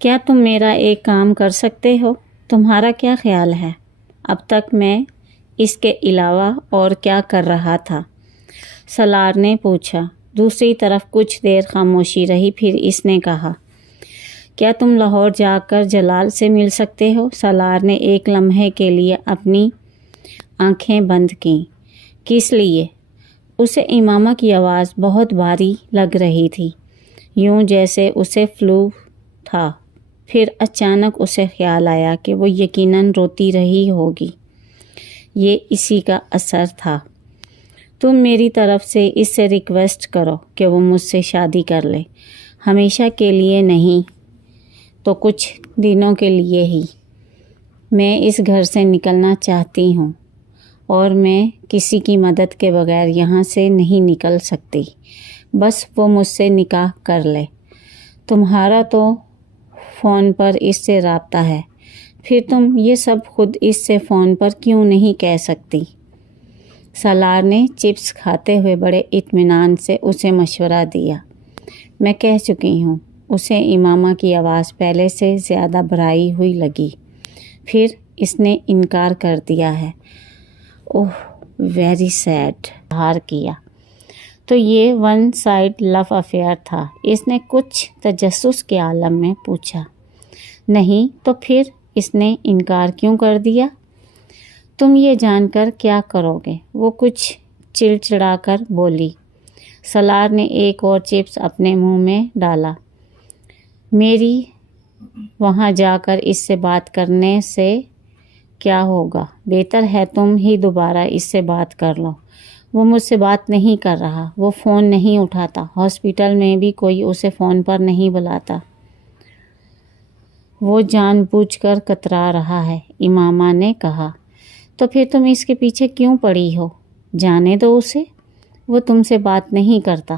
کیا تم میرا ایک کام کر سکتے ہو؟ تمہارا کیا خیال ہے؟ اب تک میں اس کے علاوہ اور کیا کر رہا تھا؟ سالار نے پوچھا۔ دوسری طرف کچھ دیر خاموشی رہی، پھر اس نے کہا، کیا تم لاہور جا کر جلال سے مل سکتے ہو؟ سالار نے ایک لمحے کے لیے اپنی آنکھیں بند کیں۔ کس لیے؟ اسے امامہ کی آواز بہت بھاری لگ رہی تھی، یوں جیسے اسے فلو تھا۔ پھر اچانک اسے خیال آیا کہ وہ یقیناً روتی رہی ہوگی۔ یہ اسی کا اثر تھا۔ تم میری طرف سے اس سے ریکویسٹ کرو کہ وہ مجھ سے شادی کر لے، ہمیشہ کے لیے نہیں تو کچھ دنوں کے لیے ہی۔ میں اس گھر سے نکلنا چاہتی ہوں اور میں کسی کی مدد کے بغیر یہاں سے نہیں نکل سکتی۔ بس وہ مجھ سے نکاح کر لے۔ تمہارا تو فون پر اس سے رابطہ ہے، پھر تم یہ سب خود اس سے فون پر کیوں نہیں کہہ سکتی؟ سالار نے چپس کھاتے ہوئے بڑے اطمینان سے اسے مشورہ دیا۔ میں کہہ چکی ہوں۔ اسے امامہ کی آواز پہلے سے زیادہ بھرائی ہوئی لگی۔ پھر اس نے انکار کر دیا ہے۔ اوہ ویری سیڈ، ہار کیا۔ تو یہ ون سائڈ لو افیئر تھا؟ اس نے کچھ تجسس کے عالم میں پوچھا۔ نہیں تو پھر اس نے انکار کیوں کر دیا؟ تم یہ جان کر کیا کرو گے؟ وہ کچھ چڑچڑا کر بولی۔ سالار نے ایک اور چپس اپنے منہ میں ڈالا۔ میری وہاں جا کر اس سے بات کرنے سے کیا ہوگا؟ بہتر ہے تم ہی دوبارہ اس سے بات کر لو۔ وہ مجھ سے بات نہیں کر رہا، وہ فون نہیں اٹھاتا، ہاسپٹل میں بھی کوئی اسے فون پر نہیں بلاتا۔ وہ جان بوجھ کر کترا رہا ہے، امامہ نے کہا۔ تو پھر تم اس کے پیچھے کیوں پڑی ہو؟ جانے دو اسے، وہ تم سے بات نہیں کرتا۔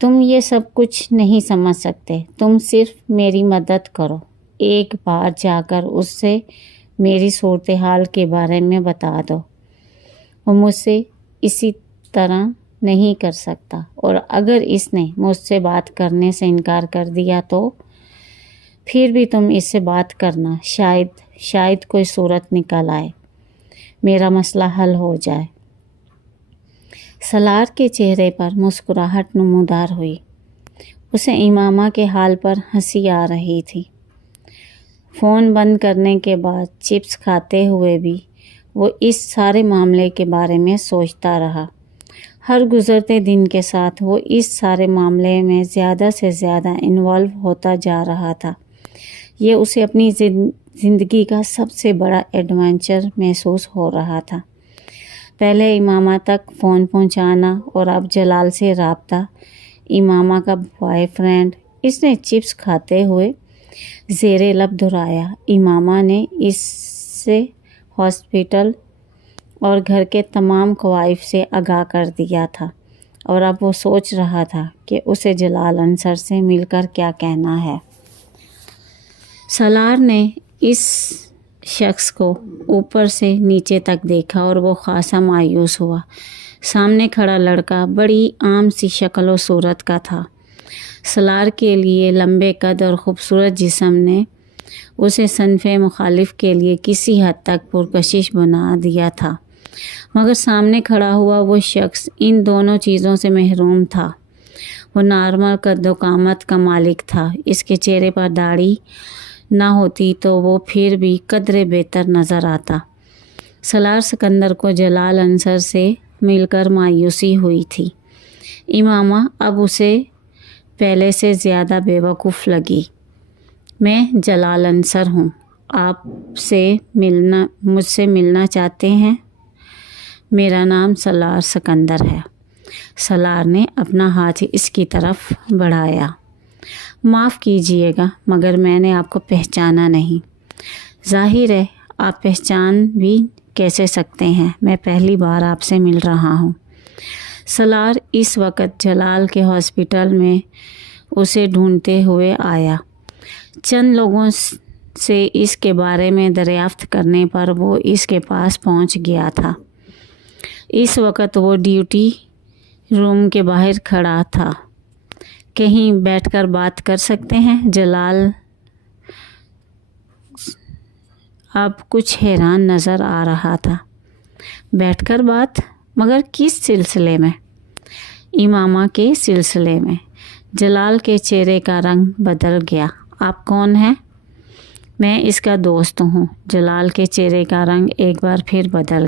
تم یہ سب کچھ نہیں سمجھ سکتے۔ تم صرف میری مدد کرو، ایک بار جا کر اس سے میری صورتحال کے بارے میں بتا دو۔ وہ مجھ سے اسی طرح نہیں کر سکتا، اور اگر اس نے مجھ سے بات کرنے سے انکار کر دیا تو پھر بھی تم اس سے بات کرنا، شاید کوئی صورت نکل آئے، میرا مسئلہ حل ہو جائے۔ سالار کے چہرے پر مسکراہٹ نمودار ہوئی۔ اسے امامہ کے حال پر ہنسی آ رہی تھی۔ فون بند کرنے کے بعد چپس کھاتے ہوئے بھی وہ اس سارے معاملے کے بارے میں سوچتا رہا۔ ہر گزرتے دن کے ساتھ وہ اس سارے معاملے میں زیادہ سے زیادہ انوالو ہوتا جا رہا تھا۔ یہ اسے اپنی زندگی کا سب سے بڑا ایڈونچر محسوس ہو رہا تھا۔ پہلے امامہ تک فون پہنچانا اور اب جلال سے رابطہ، امامہ کا بوائے فرینڈ۔ اس نے چپس کھاتے ہوئے زیر لب دہرایا۔ امامہ نے اس سے ہاسپٹل اور گھر کے تمام کوائف سے آگاہ کر دیا تھا، اور اب وہ سوچ رہا تھا کہ اسے جلال انصر سے مل کر کیا کہنا ہے۔ سالار نے اس شخص کو اوپر سے نیچے تک دیکھا اور وہ خاصا مایوس ہوا۔ سامنے کھڑا لڑکا بڑی عام سی شکل و صورت کا تھا۔ سالار کے لیے لمبے قد اور خوبصورت جسم نے اسے صنف مخالف کے لیے کسی حد تک پرکشش بنا دیا تھا، مگر سامنے کھڑا ہوا وہ شخص ان دونوں چیزوں سے محروم تھا۔ وہ نارمل قد و قامت کا مالک تھا۔ اس کے چہرے پر داڑھی نہ ہوتی تو وہ پھر بھی قدرے بہتر نظر آتا۔ سالار سکندر کو جلال انصر سے مل کر مایوسی ہوئی تھی۔ امامہ اب اسے پہلے سے زیادہ بے وقوف لگی۔ میں جلال انصر ہوں، آپ مجھ سے ملنا چاہتے ہیں؟ میرا نام سالار سکندر ہے۔ سالار نے اپنا ہاتھ اس کی طرف بڑھایا۔ معاف کیجیے گا مگر میں نے آپ کو پہچانا نہیں۔ ظاہر ہے آپ پہچان بھی کیسے سکتے ہیں، میں پہلی بار آپ سے مل رہا ہوں۔ سالار اس وقت جلال کے ہاسپٹل میں اسے ڈھونڈتے ہوئے آیا۔ چند لوگوں سے اس کے بارے میں دریافت کرنے پر وہ اس کے پاس پہنچ گیا تھا۔ اس وقت وہ ڈیوٹی روم کے باہر کھڑا تھا۔ کہیں بیٹھ کر بات کر سکتے ہیں؟ جلال اب کچھ حیران نظر آ رہا تھا۔ بیٹھ کر بات؟ مگر کس سلسلے میں؟ امامہ کے سلسلے میں۔ جلال کے چہرے کا رنگ بدل گیا۔ آپ کون ہیں؟ میں اس کا دوست ہوں۔ جلال کے چہرے کا رنگ ایک بار پھر بدل